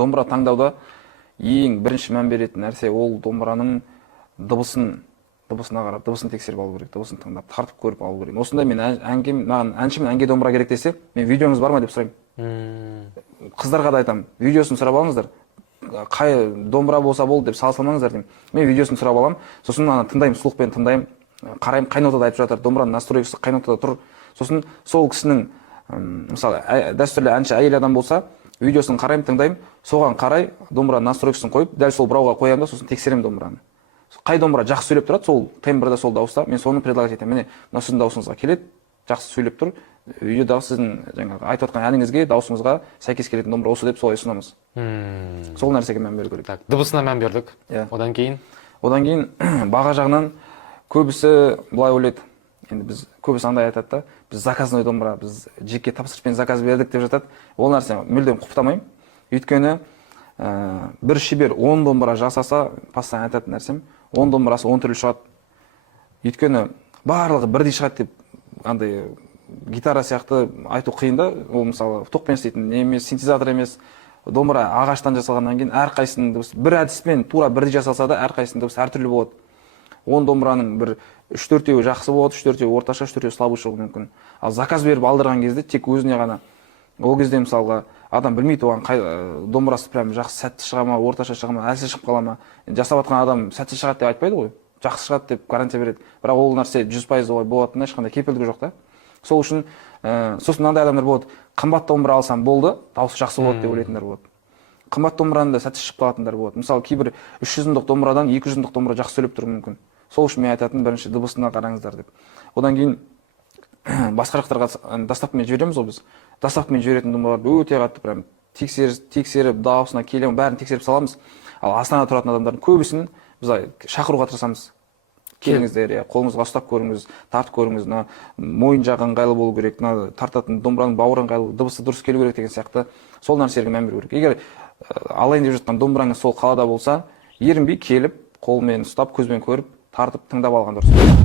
Домбыра таңдауда ең бірінші мән беретін нәрсе ол домбыраның дыбысына қарап, дыбысын тексеріп алу керек, дыбысын тыңдап, тартып көріп алу керек. Осындай мен маған әнші мен әнге домбыра керек десе, мен видеоңыз бар ма деп сұраймын. Қыздарға да айтамын, видеосын сұрап алыңыздар. Қай домбыра болса болды деп салсалмаңыздар деймін. Мен видеосын сұрап аламын, сосын тыңдаймын, слухпен тыңдаймын, қараймын қай нотада айтып жатыр, домбыраның настройкасы қай нотада тұр. Сосын сол кісінің, мысалы, дәстүрлі әнші әйел адам болса, видеосын қараймын, тыңдаймын, соған қарай домбыраның настройкасын қойып, дәл сол бұрауға қоямын да, сосын тексеремін домбыраны. Қай домбыра жақсы сөйлеп тұрады, сол тембрда, сол дауыста, мен соны предлагать етемін. Міне, мына сіздің дауысыңызға келеді, жақсы сөйлеп тұр. Видеодағы сіздің жаңағы айтып отқан әніңізге, дауысыңызға сәйкес келетін домбыра осы деп солай ұсынамыз. Сол нәрсеге мән беру керек. Так, дыбысына мән бердік. Одан кейін? Одан кейін баға жағынан көбісі былай ойлайды. Енді біз көбісі андай айтады да, біз заказной домбыра, біз жеке тапсырыспен заказ бердік деп жатады. Ол нәрсе мүлдем құптамаймын. Өйткені бір шебер 10 домбыра жасаса, постоянно айтатын нәрсем, 10 домбырасы 10 түрлі шығады. Өйткені барлығы бірдей шығады деп, андай гитара сияқты айту қиын да. Ол мысалы тоқпен істейтін не емес, синтезатор емес, домбыра ағаштан жасалғаннан кейін әрқайсының дыбысы бір әдіспен тура бірдей жасалса да әрқайсының дыбысы әртүрлі болады. 10 домбыраның бір 3-4-еуі жақсы болады, 3-4-еуі орташа, 3-4-еуі слабый шығуы мүмкін. Ал заказ беріп алдырған кезде тек өзіне ғана. Ол кезде мысалға адам білмейді оған қай домбырасы прям жақсы сәтті шыға ма, орташа шыға ма, әлсіз шығып қала ма. Жасап жатқан адам сәтті шығады деп айтпайды ғой. Жақсы шығады деп гарантия береді. Бірақ ол нәрсе 100% олай болатынына ешқандай кепілдігі жоқ та. Сол үшін сосын мынандай адамдар болады, қымбат домбыра алсам болды, дауысы жақсы болады деп ойлайтындар болады. Қымбат домбыраны да сәтсіз шығып қалатындар болады. Мысалы, кейбір 300-дық домбырадан 200-дық домбыра жақсы сөйлеп тұруы мүмкін. Сол үшін мен айтатын бірінші дыбысына қараңыздар деп. Одан кейін басқа жақтарға доставкамен жібереміз ғой біз. Доставкамен жіберетін домбыраларды өте қатты прям тексеріп, дауысына келемін, бәрін тексеріп саламыз. Ал Астанада тұратын адамдардың көбісін біз шақыруға тырысамыз. Келіңіздер, қолыңызға ұстап көріңіз, тартып көріңіз, мойын жағы ыңғайлы болу керек, тартатын домбыраның бауыры ыңғайлы, дыбысы дұрыс келу керек деген сияқты сол нәрселерге мән беру керек. Егер алайын деп жатқан домбыраңыз сол қалада болса, ерінбей келіп, қолмен ұстап, көзбен көріп, тартып, тыңдап алған дұрыс.